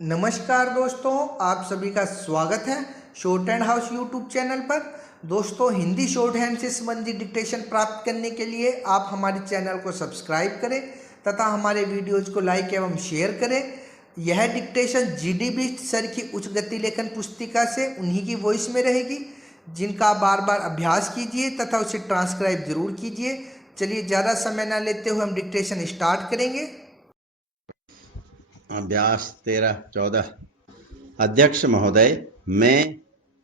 नमस्कार दोस्तों, आप सभी का स्वागत है short hand house YouTube channel पर। दोस्तों, हिंदी शॉर्ट हैंड से संबंधित डिक्टेशन प्राप्त करने के लिए आप हमारे चैनल को सब्सक्राइब करें तथा हमारे वीडियोज को लाइक एवं शेयर करें। यह डिक्टेशन जीडी बिष्ट सर की उच्च गति लेखन पुस्तिका से उन्हीं की वॉइस में रहेगी, जिनका आप बार बार अभ्यास कीजिए तथा उसे ट्रांसक्राइब जरूर कीजिए। चलिए, ज़्यादा समय न लेते हुए हम डिक्टेशन स्टार्ट करेंगे। अभ्यास 13-14। अध्यक्ष महोदय, मैं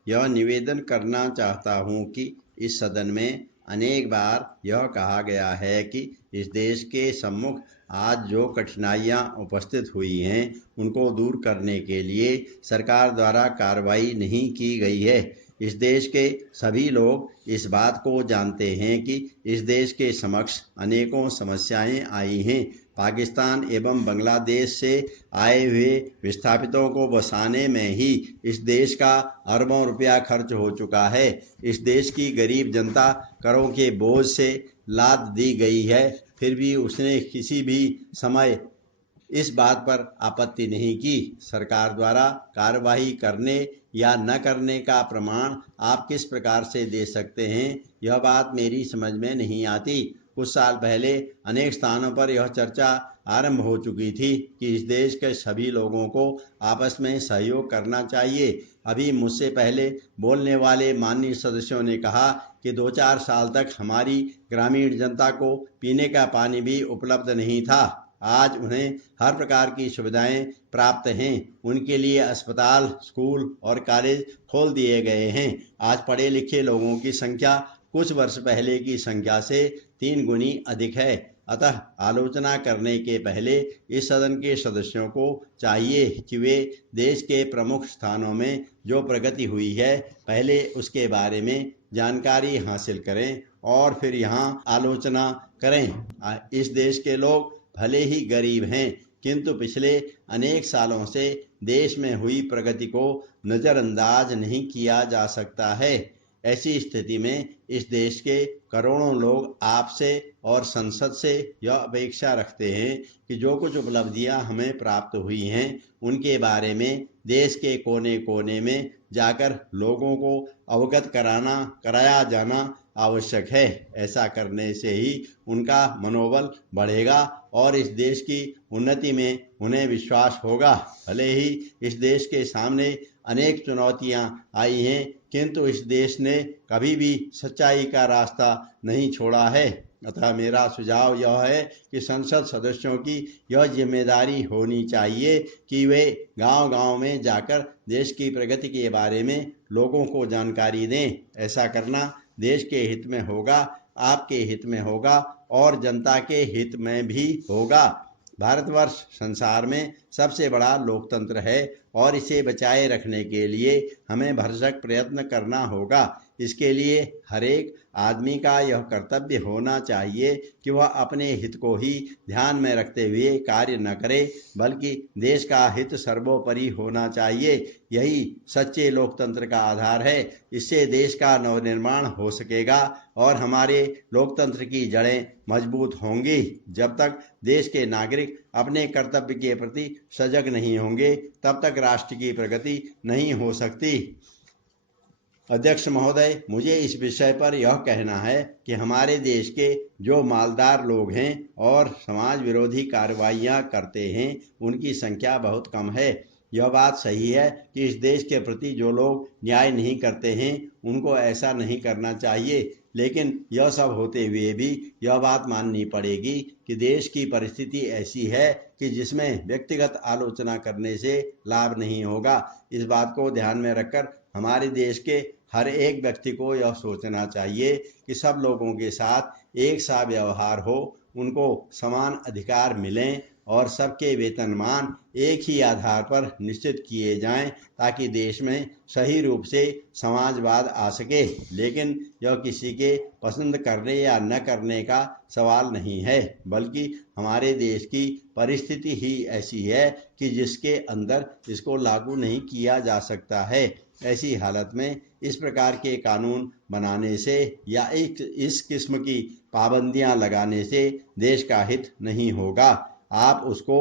यह निवेदन करना चाहता हूं कि इस सदन में अनेक बार यह कहा गया है कि इस देश के सम्मुख आज जो कठिनाइयां उपस्थित हुई हैं उनको दूर करने के लिए सरकार द्वारा कार्रवाई नहीं की गई है। इस देश के सभी लोग इस बात को जानते हैं कि इस देश के समक्ष अनेकों समस्याएं आई हैं। पाकिस्तान एवं बांग्लादेश से आए हुए विस्थापितों को बसाने में ही इस देश का अरबों रुपया खर्च हो चुका है। इस देश की गरीब जनता करों के बोझ से लाद दी गई है, फिर भी उसने किसी भी समय इस बात पर आपत्ति नहीं की। सरकार द्वारा कार्यवाही करने या न करने का प्रमाण आप किस प्रकार से दे सकते हैं, यह बात मेरी समझ में नहीं आती। कुछ साल पहले अनेक स्थानों पर यह चर्चा आरंभ हो चुकी थी कि इस देश के सभी लोगों को आपस में सहयोग करना चाहिए। अभी मुझसे पहले बोलने वाले माननीय सदस्यों ने कहा कि 2-4 साल तक हमारी ग्रामीण जनता को पीने का पानी भी उपलब्ध नहीं था। आज उन्हें हर प्रकार की सुविधाएं प्राप्त हैं। उनके लिए अस्पताल, स्कूल और कॉलेज खोल दिए गए हैं। आज पढ़े लिखे लोगों की संख्या कुछ वर्ष पहले की संख्या से 3 गुनी अधिक है। अतः आलोचना करने के पहले इस सदन के सदस्यों को चाहिए कि वे देश के प्रमुख स्थानों में जो प्रगति हुई है पहले उसके बारे में जानकारी हासिल करें और फिर यहाँ आलोचना करें। इस देश के लोग भले ही गरीब हैं, किंतु पिछले अनेक सालों से देश में हुई प्रगति को नज़रअंदाज नहीं किया जा सकता है। ऐसी स्थिति में इस देश के करोड़ों लोग आपसे और संसद से यह अपेक्षा रखते हैं कि जो कुछ उपलब्धियां हमें प्राप्त हुई हैं उनके बारे में देश के कोने कोने में जाकर लोगों को अवगत कराया जाना आवश्यक है। ऐसा करने से ही उनका मनोबल बढ़ेगा और इस देश की उन्नति में उन्हें विश्वास होगा। भले ही इस देश के सामने अनेक चुनौतियां आई हैं, किंतु इस देश ने कभी भी सच्चाई का रास्ता नहीं छोड़ा है। अतः मेरा सुझाव यह है कि संसद सदस्यों की यह जिम्मेदारी होनी चाहिए कि वे गांव-गांव में जाकर देश की प्रगति के बारे में लोगों को जानकारी दें। ऐसा करना देश के हित में होगा, आपके हित में होगा और जनता के हित में भी होगा। भारतवर्ष संसार में सबसे बड़ा लोकतंत्र है और इसे बचाए रखने के लिए हमें भरसक प्रयत्न करना होगा। इसके लिए हर एक आदमी का यह कर्तव्य होना चाहिए कि वह अपने हित को ही ध्यान में रखते हुए कार्य न करे, बल्कि देश का हित सर्वोपरि होना चाहिए। यही सच्चे लोकतंत्र का आधार है। इससे देश का नवनिर्माण हो सकेगा और हमारे लोकतंत्र की जड़ें मजबूत होंगी। जब तक देश के नागरिक अपने कर्तव्य के प्रति सजग नहीं होंगे, तब तक राष्ट्र की प्रगति नहीं हो सकती। अध्यक्ष महोदय, मुझे इस विषय पर यह कहना है कि हमारे देश के जो मालदार लोग हैं और समाज विरोधी कार्रवाइयां करते हैं उनकी संख्या बहुत कम है। यह बात सही है कि इस देश के प्रति जो लोग न्याय नहीं करते हैं उनको ऐसा नहीं करना चाहिए, लेकिन यह सब होते हुए भी यह बात माननी पड़ेगी कि देश की परिस्थिति ऐसी है कि जिसमें व्यक्तिगत आलोचना करने से लाभ नहीं होगा। इस बात को ध्यान में रखकर हमारे देश के हर एक व्यक्ति को यह सोचना चाहिए कि सब लोगों के साथ एक सा व्यवहार हो, उनको समान अधिकार मिलें और सबके वेतनमान एक ही आधार पर निश्चित किए जाएं ताकि देश में सही रूप से समाजवाद आ सके। लेकिन यह किसी के पसंद करने या न करने का सवाल नहीं है, बल्कि हमारे देश की परिस्थिति ही ऐसी है कि जिसके अंदर इसको लागू नहीं किया जा सकता है। ऐसी हालत में इस प्रकार के कानून बनाने से या इस किस्म की पाबंदियां लगाने से देश का हित नहीं होगा। आप उसको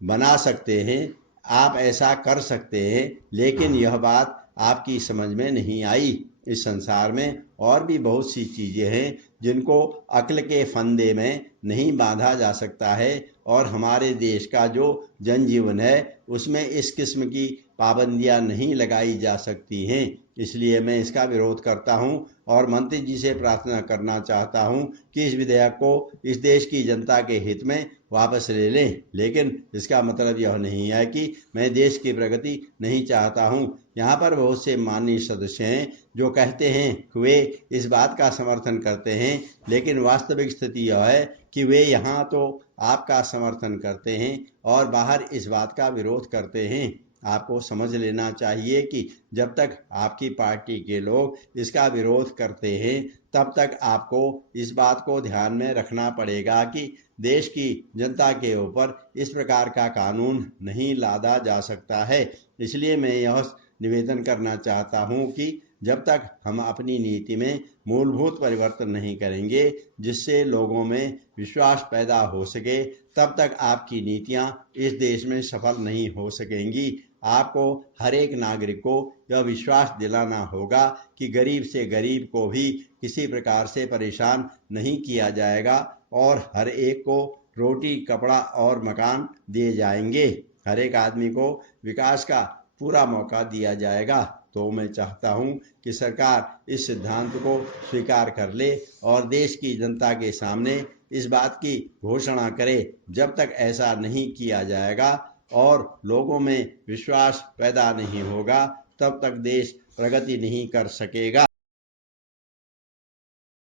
बना सकते हैं, आप ऐसा कर सकते हैं, लेकिन यह बात आपकी समझ में नहीं आई। इस संसार में और भी बहुत सी चीजें हैं जिनको अक्ल के फंदे में नहीं बांधा जा सकता है, और हमारे देश का जो जनजीवन है उसमें इस किस्म की पाबंदियां नहीं लगाई जा सकती हैं। इसलिए मैं इसका विरोध करता हूं और मंत्री जी से प्रार्थना करना चाहता हूं कि इस विधेयक को इस देश की जनता के हित में वापस ले लें। लेकिन इसका मतलब यह नहीं है कि मैं देश की प्रगति नहीं चाहता हूं। यहाँ पर बहुत से माननीय सदस्य हैं जो कहते हैं कि वे इस बात का समर्थन करते हैं, लेकिन वास्तविक स्थिति यह है कि वे यहाँ तो आपका समर्थन करते हैं और बाहर इस बात का विरोध करते हैं। आपको समझ लेना चाहिए कि जब तक आपकी पार्टी के लोग इसका विरोध करते हैं, तब तक आपको इस बात को ध्यान में रखना पड़ेगा कि देश की जनता के ऊपर इस प्रकार का कानून नहीं लादा जा सकता है। इसलिए मैं यह निवेदन करना चाहता हूं कि जब तक हम अपनी नीति में मूलभूत परिवर्तन नहीं करेंगे जिससे लोगों में विश्वास पैदा हो सके, तब तक आपकी नीतियां इस देश में सफल नहीं हो सकेंगी। आपको हर एक नागरिक को यह विश्वास दिलाना होगा कि गरीब से गरीब को भी किसी प्रकार से परेशान नहीं किया जाएगा और हर एक को रोटी, कपड़ा और मकान दिए जाएंगे। हर एक आदमी को विकास का पूरा मौका दिया जाएगा। तो मैं चाहता हूं कि सरकार इस सिद्धांत को स्वीकार कर ले और देश की जनता के सामने इस बात की घोषणा करे। जब तक ऐसा नहीं किया जाएगा और लोगों में विश्वास पैदा नहीं होगा, तब तक देश प्रगति नहीं कर सकेगा।